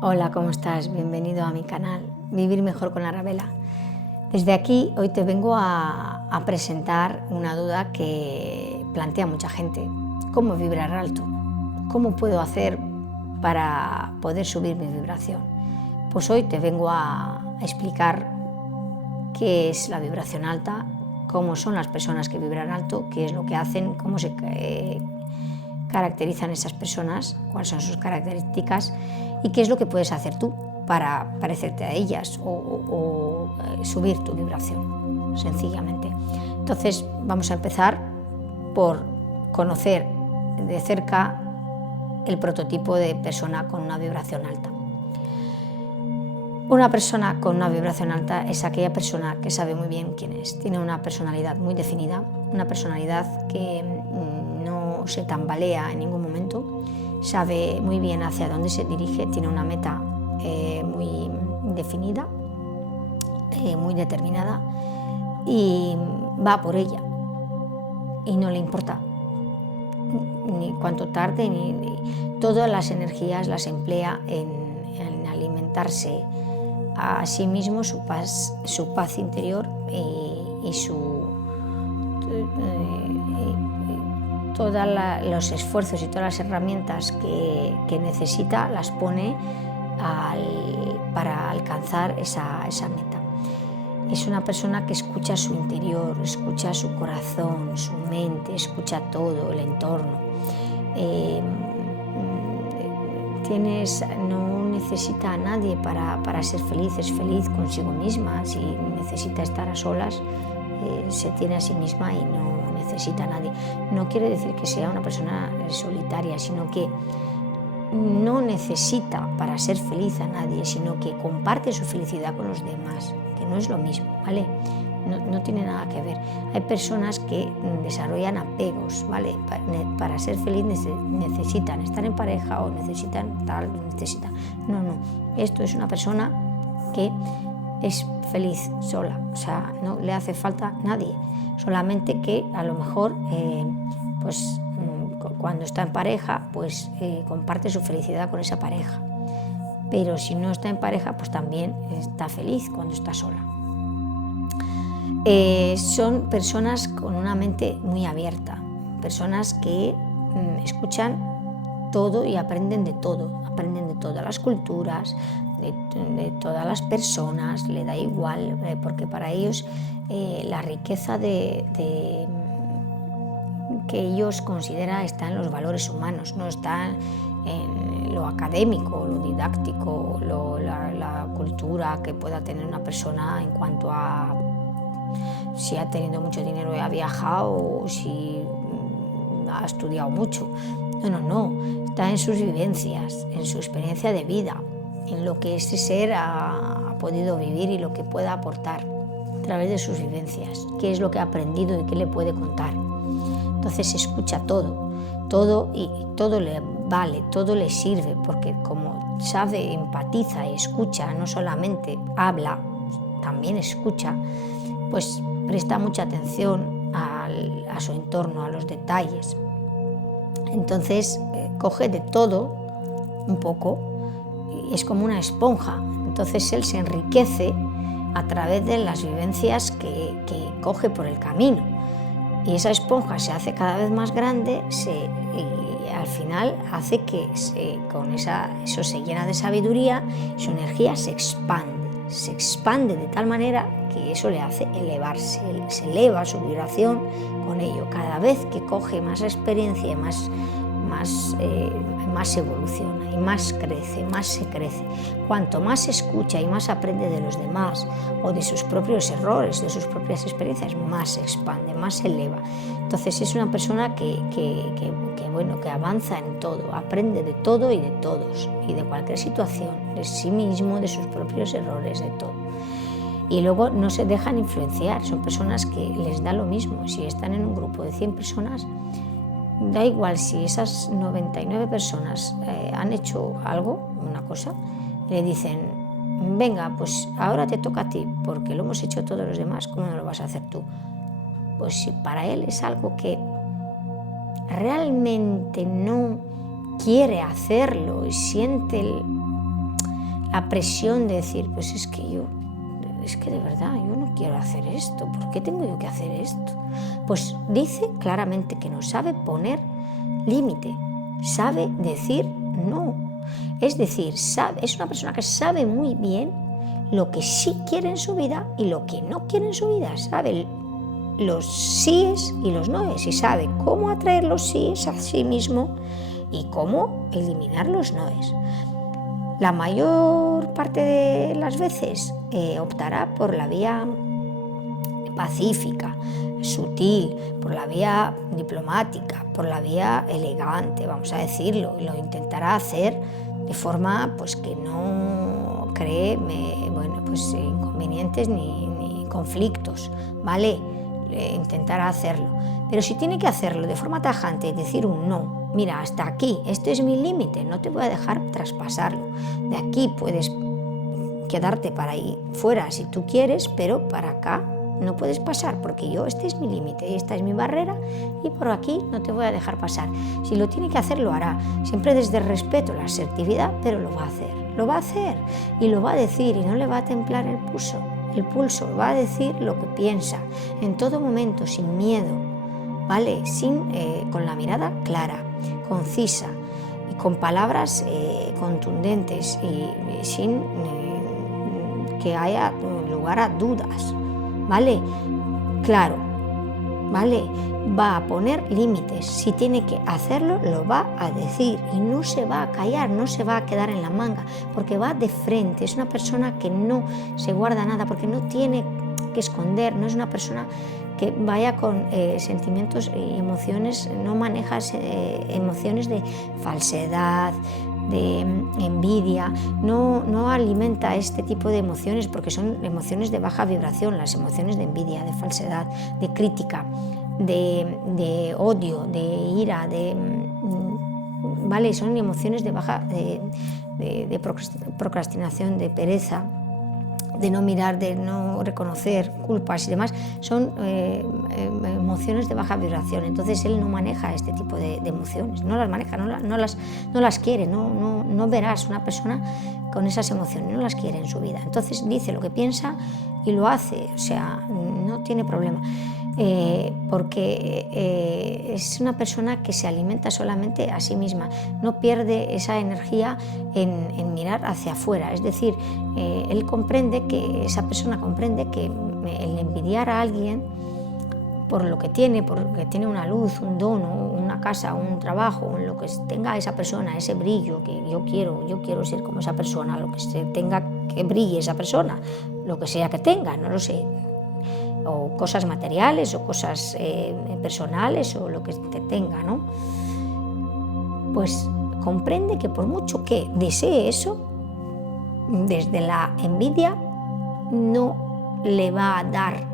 Hola, ¿cómo estás? Bienvenido a mi canal, Vivir Mejor con Arabela. Desde aquí hoy te vengo a presentar una duda que plantea mucha gente. ¿Cómo vibrar alto? ¿Cómo puedo hacer para poder subir mi vibración? Pues hoy te vengo a explicar qué es la vibración alta, cómo son las personas que vibran alto, qué es lo que hacen, cómo se caracterizan esas personas, cuáles son sus características y qué es lo que puedes hacer tú para parecerte a ellas o subir tu vibración, sencillamente. Entonces vamos a empezar por conocer de cerca el prototipo de persona con una vibración alta. Una persona con una vibración alta es aquella persona que sabe muy bien quién es, tiene una personalidad muy definida, una personalidad que no se tambalea en ningún momento, sabe muy bien hacia dónde se dirige, tiene una meta muy definida, muy determinada y va por ella y no le importa ni cuánto tarde, ni todas las energías las emplea en alimentarse a sí mismo, su paz interior y todos los esfuerzos y todas las herramientas que necesita las pone para alcanzar esa meta. Es una persona que escucha su interior, escucha su corazón, su mente, escucha todo el entorno. No necesita a nadie para ser feliz, es feliz consigo misma. Si necesita estar a solas, se tiene a sí misma y no necesita a nadie. No quiere decir que sea una persona solitaria, sino que no necesita para ser feliz a nadie, sino que comparte su felicidad con los demás, que no es lo mismo, ¿vale? No tiene nada que ver. Hay personas que desarrollan apegos, ¿vale? Para ser feliz necesitan estar en pareja o necesitan tal, necesitan... No. Esto es una persona que es feliz sola, o sea, no le hace falta nadie. Solamente que a lo mejor, cuando está en pareja, comparte su felicidad con esa pareja. Pero si no está en pareja, pues también está feliz cuando está sola. Son personas con una mente muy abierta, personas que escuchan todo y aprenden de todas las culturas, de todas las personas, le da igual, porque para ellos la riqueza que ellos consideran está en los valores humanos, no está en lo académico, lo didáctico, la cultura que pueda tener una persona en cuanto a si ha tenido mucho dinero y ha viajado o si ha estudiado mucho. No, está en sus vivencias, en su experiencia de vida, en lo que ese ser ha podido vivir y lo que pueda aportar a través de sus vivencias, qué es lo que ha aprendido y qué le puede contar. Entonces escucha todo y todo le vale, todo le sirve, porque como sabe, empatiza y escucha, no solamente habla, también escucha, pues presta mucha atención a su entorno, a los detalles. Entonces coge de todo un poco y es como una esponja. Entonces él se enriquece a través de las vivencias que coge por el camino. Y esa esponja se hace cada vez más grande y al final hace que eso se llena de sabiduría, su energía se expande de tal manera que eso le hace elevarse, se eleva su vibración con ello. Cada vez que coge más experiencia, más evoluciona y más se crece. Cuanto más escucha y más aprende de los demás o de sus propios errores, de sus propias experiencias, más se expande, más se eleva. Entonces es una persona que avanza en todo, aprende de todo y de todos y de cualquier situación, de sí mismo, de sus propios errores, de todo. Y luego no se dejan influenciar, son personas que les da lo mismo. Si están en un grupo de 100 personas, da igual si esas 99 personas han hecho algo, una cosa, y le dicen, venga, pues ahora te toca a ti, porque lo hemos hecho todos los demás, ¿cómo no lo vas a hacer tú? Pues si para él es algo que realmente no quiere hacerlo y siente la presión de decir, pues es que de verdad, yo no quiero hacer esto, ¿por qué tengo yo que hacer esto? Pues dice claramente que no sabe poner límite, sabe decir no. Es decir, es una persona que sabe muy bien lo que sí quiere en su vida y lo que no quiere en su vida, sabe los síes y los noes y sabe cómo atraer los síes a sí mismo y cómo eliminar los noes. La mayor parte de las veces optará por la vía pacífica, sutil, por la vía diplomática, por la vía elegante, vamos a decirlo, y lo intentará hacer de forma pues que no cree inconvenientes ni conflictos, ¿vale? Intentará hacerlo. Pero si tiene que hacerlo de forma tajante y decir un no, mira, hasta aquí, este es mi límite, no te voy a dejar traspasarlo. De aquí puedes quedarte para ahí fuera si tú quieres, pero para acá no puedes pasar porque este es mi límite, esta es mi barrera y por aquí no te voy a dejar pasar. Si lo tiene que hacer, lo hará, siempre desde el respeto, la asertividad, pero lo va a hacer y lo va a decir y no le va a templar el pulso, va a decir lo que piensa en todo momento, sin miedo, ¿vale? Con la mirada clara, concisa y con palabras contundentes y sin que haya lugar a dudas, ¿vale? Claro, ¿vale? Va a poner límites, si tiene que hacerlo lo va a decir y no se va a callar, no se va a quedar en la manga, porque va de frente, es una persona que no se guarda nada, porque no tiene que esconder, no es una persona que vaya con sentimientos y emociones, no maneja emociones de falsedad, de envidia, no alimenta este tipo de emociones porque son emociones de baja vibración, las emociones de envidia, de falsedad, de crítica, de odio, de ira, ¿vale? Son emociones de baja, de procrastinación, de pereza, de no mirar, de no reconocer culpas y demás, son emociones de baja vibración. Entonces él no maneja este tipo de emociones, no las maneja, no las quiere, no verás una persona con esas emociones, no las quiere en su vida. Entonces dice lo que piensa y lo hace, o sea, no tiene problema. Porque es una persona que se alimenta solamente a sí misma, no pierde esa energía en mirar hacia afuera, es decir, esa persona comprende que el envidiar a alguien por lo que tiene, porque tiene una luz, un don, una casa, un trabajo, lo que tenga esa persona, ese brillo que yo quiero ser como esa persona, lo que tenga que brille esa persona, lo que sea que tenga, no lo sé, o cosas materiales o cosas personales o lo que tenga, ¿no? Pues comprende que por mucho que desee eso, desde la envidia no le va a dar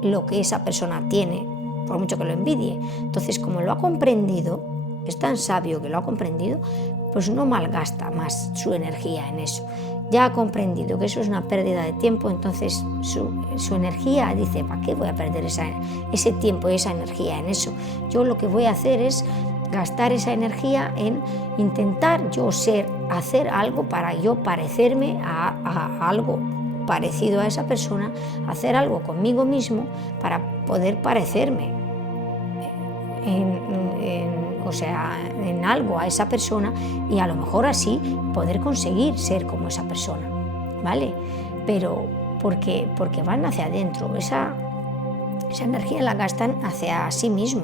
lo que esa persona tiene, por mucho que lo envidie. Entonces, como lo ha comprendido, es tan sabio que lo ha comprendido, pues no malgasta más su energía en eso. Ya ha comprendido que eso es una pérdida de tiempo, entonces su energía dice, ¿para qué voy a perder ese tiempo y esa energía en eso? Yo lo que voy a hacer es gastar esa energía en intentar hacer algo para yo parecerme a algo parecido a esa persona, hacer algo conmigo mismo para poder parecerme en algo a esa persona y a lo mejor así poder conseguir ser como esa persona, ¿vale? Pero porque van hacia adentro, esa energía la gastan hacia sí mismo,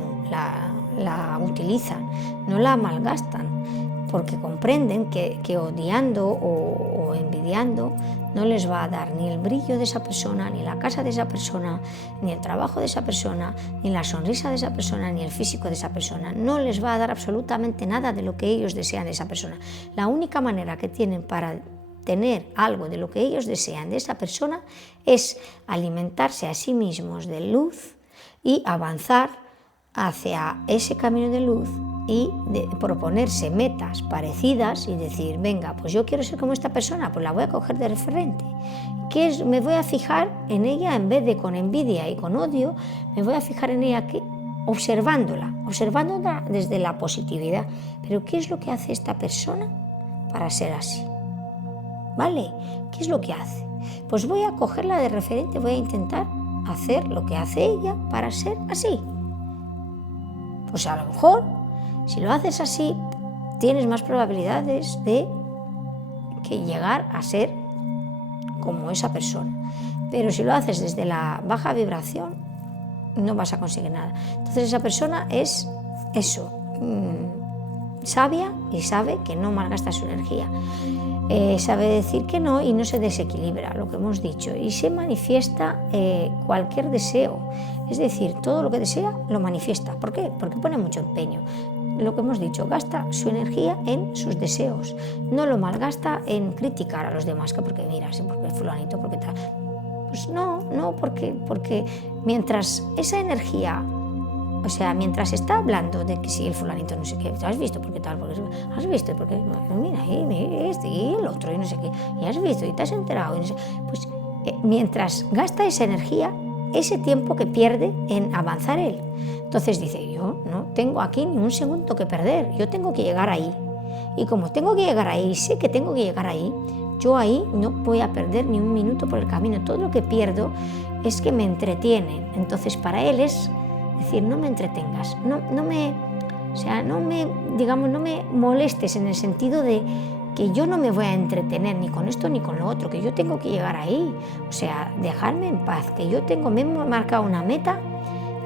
la utilizan, no la malgastan, porque comprenden que odiando o envidiando no les va a dar ni el brillo de esa persona, ni la casa de esa persona, ni el trabajo de esa persona, ni la sonrisa de esa persona, ni el físico de esa persona. No les va a dar absolutamente nada de lo que ellos desean de esa persona. La única manera que tienen para tener algo de lo que ellos desean de esa persona es alimentarse a sí mismos de luz y avanzar hacia ese camino de luz y proponerse metas parecidas y decir, venga, pues yo quiero ser como esta persona, pues la voy a coger de referente. Me voy a fijar en ella en vez de con envidia y con odio, me voy a fijar en ella observándola desde la positividad. Pero ¿qué es lo que hace esta persona para ser así? ¿vale? ¿Qué es lo que hace? Pues voy a cogerla de referente, voy a intentar hacer lo que hace ella para ser así. Pues a lo mejor, si lo haces así, tienes más probabilidades de que llegar a ser como esa persona. Pero si lo haces desde la baja vibración, no vas a conseguir nada. Entonces esa persona es eso, sabia y sabe que no malgasta su energía. Sabe decir que no y no se desequilibra, lo que hemos dicho, y se manifiesta cualquier deseo. Es decir, todo lo que desea lo manifiesta. ¿Por qué? Porque pone mucho empeño. Lo que hemos dicho, gasta su energía en sus deseos, no lo malgasta en criticar a los demás, que porque mira, sí, porque fulanito, porque tal. Pues no, porque mientras esa energía, o sea, mientras está hablando de que si el fulanito no sé qué, ¿has visto por qué tal? Porque has visto, porque mira, este y el otro y no sé qué, y has visto y te has enterado, y no sé, pues mientras gasta esa energía, ese tiempo que pierde en avanzar él. Entonces dice, yo no tengo aquí ni un segundo que perder, yo tengo que llegar ahí. Y como tengo que llegar ahí, sé que tengo que llegar ahí, yo ahí no voy a perder ni un minuto por el camino. Todo lo que pierdo es que me entretienen. Entonces para él es decir, no me entretengas, no me molestes en el sentido de que yo no me voy a entretener ni con esto ni con lo otro, que yo tengo que llegar ahí. O sea, dejarme en paz, que me he marcado una meta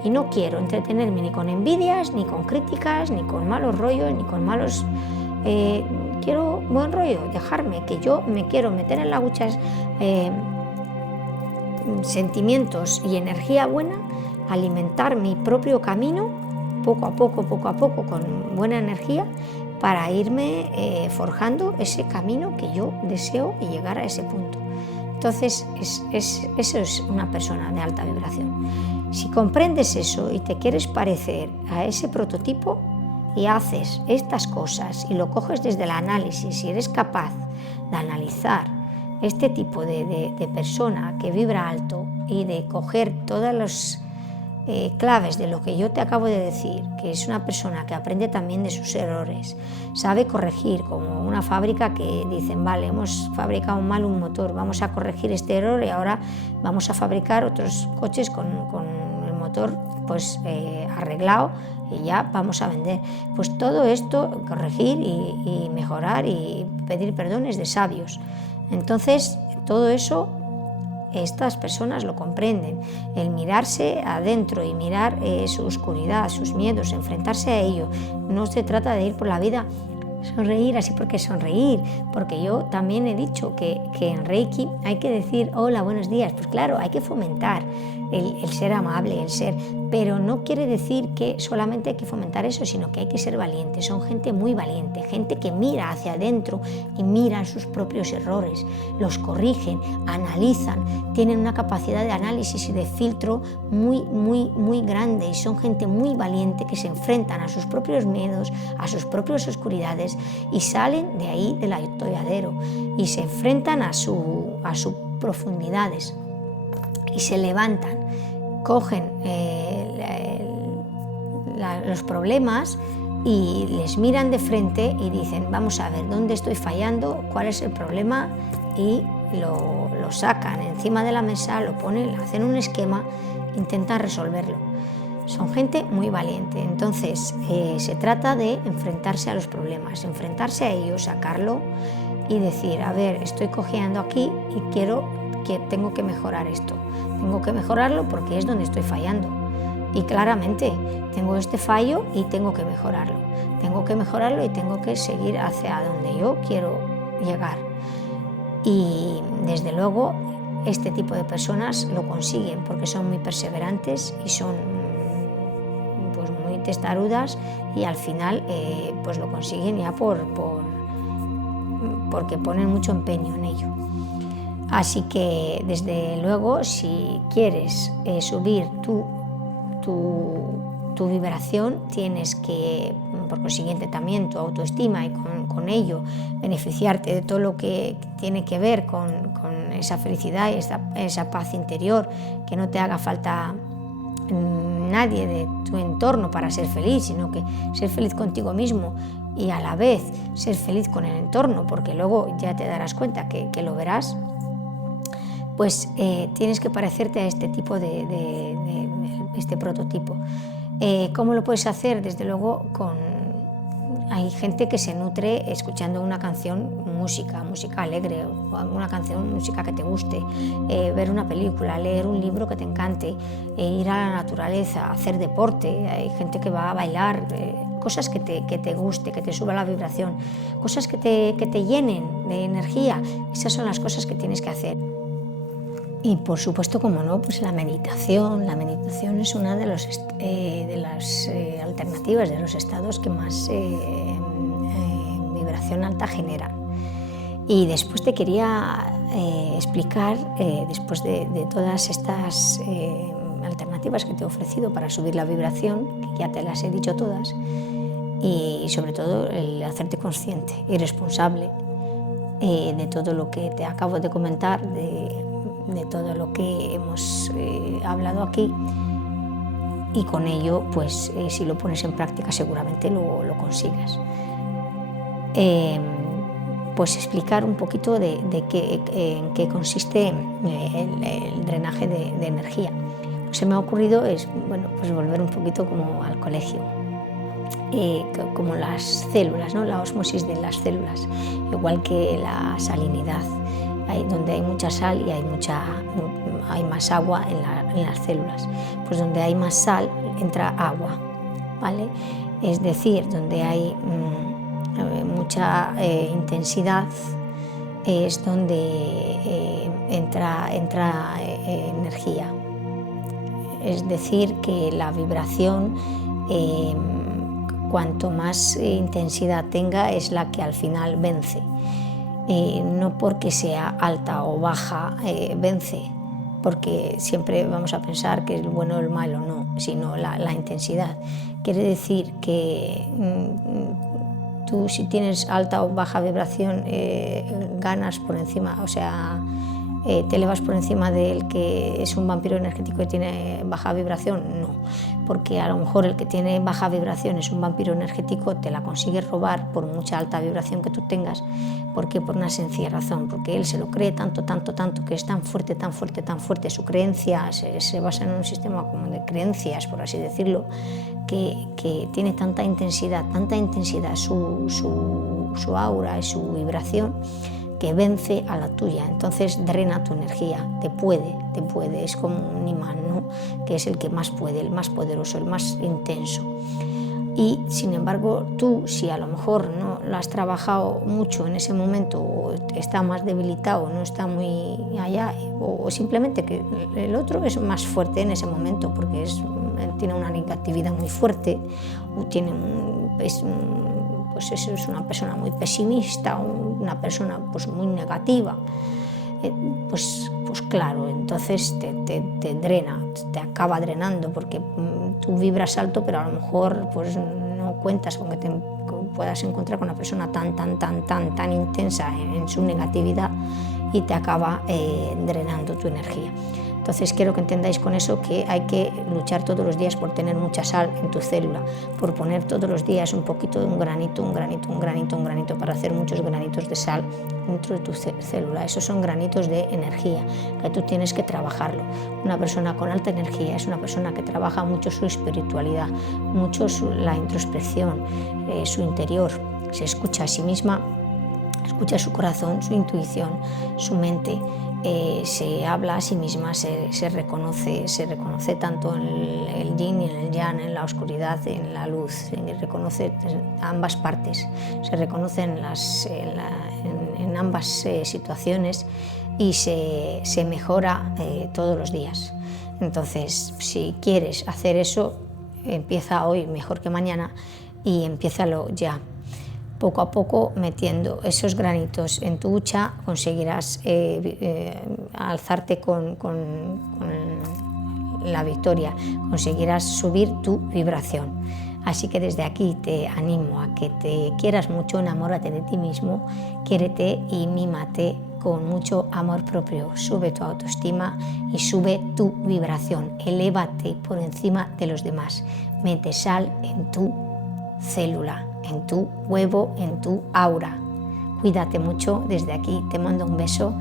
y no quiero entretenerme ni con envidias, ni con críticas, ni con malos rollos, ni con malos... quiero buen rollo, dejarme, que yo me quiero meter en las huchas sentimientos y energía buena, alimentar mi propio camino poco a poco, con buena energía, para irme forjando ese camino que yo deseo y llegar a ese punto. Entonces, eso es una persona de alta vibración. Si comprendes eso y te quieres parecer a ese prototipo y haces estas cosas y lo coges desde el análisis y eres capaz de analizar este tipo de persona que vibra alto y de coger todas las claves de lo que yo te acabo de decir, que es una persona que aprende también de sus errores, sabe corregir, como una fábrica que dicen, vale, hemos fabricado mal un motor, vamos a corregir este error y ahora vamos a fabricar otros coches con el motor pues arreglado y ya vamos a vender. Pues todo esto, corregir y mejorar y pedir perdones de sabios. Entonces, todo eso estas personas lo comprenden, el mirarse adentro y mirar su oscuridad, sus miedos, enfrentarse a ello. No se trata de ir por la vida, sonreír así porque sonreír, porque yo también he dicho que en Reiki hay que decir hola, buenos días, pues claro, hay que fomentar el ser amable, el ser, pero no quiere decir que solamente hay que fomentar eso, sino que hay que ser valiente. Son gente muy valiente, gente que mira hacia adentro y mira sus propios errores, los corrigen, analizan, tienen una capacidad de análisis y de filtro muy grande, y son gente muy valiente que se enfrentan a sus propios miedos, a sus propias oscuridades y salen de ahí del atolladero y se enfrentan a sus profundidades y se levantan, cogen los problemas y les miran de frente y dicen, vamos a ver dónde estoy fallando, cuál es el problema, y lo sacan encima de la mesa, lo ponen, hacen un esquema, intentan resolverlo. Son gente muy valiente. Entonces se trata de enfrentarse a los problemas, enfrentarse a ellos, sacarlo y decir, a ver, estoy cojeando aquí y tengo que mejorar esto. Tengo que mejorarlo porque es donde estoy fallando. Y claramente tengo este fallo y tengo que mejorarlo. Tengo que mejorarlo y tengo que seguir hacia donde yo quiero llegar. Y desde luego este tipo de personas lo consiguen porque son muy perseverantes y son pues muy testarudas, y al final pues lo consiguen ya porque ponen mucho empeño en ello. Así que desde luego, si quieres subir tu vibración, tienes que, por consiguiente, también tu autoestima, y con ello beneficiarte de todo lo que tiene que ver con esa felicidad y esa paz interior, que no te haga falta nadie de tu entorno para ser feliz, sino que ser feliz contigo mismo y a la vez ser feliz con el entorno, porque luego ya te darás cuenta que lo verás, pues tienes que parecerte a este tipo este prototipo. ¿Cómo lo puedes hacer? Desde luego hay gente que se nutre escuchando una canción, música alegre, una canción, música que te guste, ver una película, leer un libro que te encante, ir a la naturaleza, hacer deporte. Hay gente que va a bailar, cosas que te guste, que te suba la vibración, cosas que te llenen de energía. Esas son las cosas que tienes que hacer. Y por supuesto, como no, pues la meditación. La meditación es una de las alternativas, de los estados que más vibración alta generan. Y después te quería explicar, después de todas estas alternativas que te he ofrecido para subir la vibración, que ya te las he dicho todas, y sobre todo el hacerte consciente y responsable de todo lo que te acabo de comentar, de todo lo que hemos hablado aquí, y con ello, pues si lo pones en práctica seguramente lo consigas. Pues explicar un poquito en qué consiste el drenaje de energía. Lo que se me ha ocurrido es pues volver un poquito como al colegio, como las células, ¿no? La ósmosis de las células, igual que la salinidad. Donde hay mucha sal y hay más agua en las células. Pues donde hay más sal entra agua, ¿vale? Es decir, donde hay mucha intensidad es donde entra energía. Es decir, que la vibración, cuanto más intensidad tenga, es la que al final vence. No porque sea alta o baja vence, porque siempre vamos a pensar que es el bueno o el malo, no, sino la intensidad. Quiere decir que tú, si tienes alta o baja vibración, ganas por encima, o sea, te elevas por encima del que es un vampiro energético y tiene baja vibración, no, porque a lo mejor el que tiene baja vibración es un vampiro energético, te la consigue robar por mucha alta vibración que tú tengas. ¿Por qué? Por una sencilla razón, porque él se lo cree tanto, que es tan fuerte, su creencia se basa en un sistema como de creencias, por así decirlo, que tiene tanta intensidad su aura y su vibración, que vence a la tuya. Entonces drena tu energía, te puede, es como un imán, ¿no? Que es el que más puede, el más poderoso, el más intenso. Y sin embargo, tú, si a lo mejor no lo has trabajado mucho en ese momento, o está más debilitado, no está muy allá, o simplemente que el otro es más fuerte en ese momento porque tiene una negatividad muy fuerte, o pues eso, es una persona muy pesimista, una persona pues muy negativa, pues claro, entonces te drena, te acaba drenando, porque tú vibras alto, pero a lo mejor pues no cuentas con que puedas encontrar con una persona tan intensa en su negatividad, y te acaba drenando tu energía. Entonces quiero que entendáis con eso que hay que luchar todos los días por tener mucha sal en tu célula, por poner todos los días un poquito de un granito, para hacer muchos granitos de sal dentro de tu célula. Esos son granitos de energía que tú tienes que trabajarlo. Una persona con alta energía es una persona que trabaja mucho su espiritualidad, mucho la introspección, su interior, se escucha a sí misma, escucha su corazón, su intuición, su mente. Se habla a sí misma, se reconoce tanto en el yin y en el yang, en la oscuridad y en la luz, se reconoce ambas partes, se reconocen en ambas situaciones, y se mejora todos los días. Entonces, si quieres hacer eso, empieza hoy mejor que mañana, y empiézalo ya. Poco a poco, metiendo esos granitos en tu hucha, conseguirás alzarte con la victoria, conseguirás subir tu vibración. Así que desde aquí te animo a que te quieras mucho, enamórate de ti mismo, quiérete y mímate con mucho amor propio. Sube tu autoestima y sube tu vibración, elévate por encima de los demás, mete sal en tu célula. en tu huevo, en tu aura. Cuídate mucho, desde aquí te mando un beso,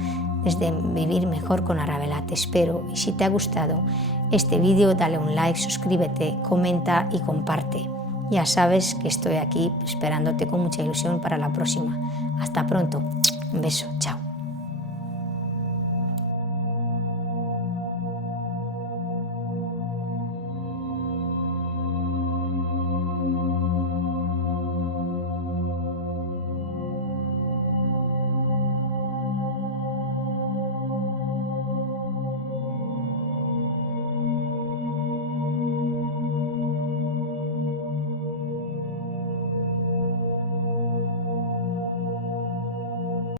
desde Vivir Mejor con Arabela. Te espero, y si te ha gustado este vídeo, dale un like, suscríbete, comenta y comparte. Ya sabes que estoy aquí esperándote con mucha ilusión para la próxima. Hasta pronto, un beso, chao.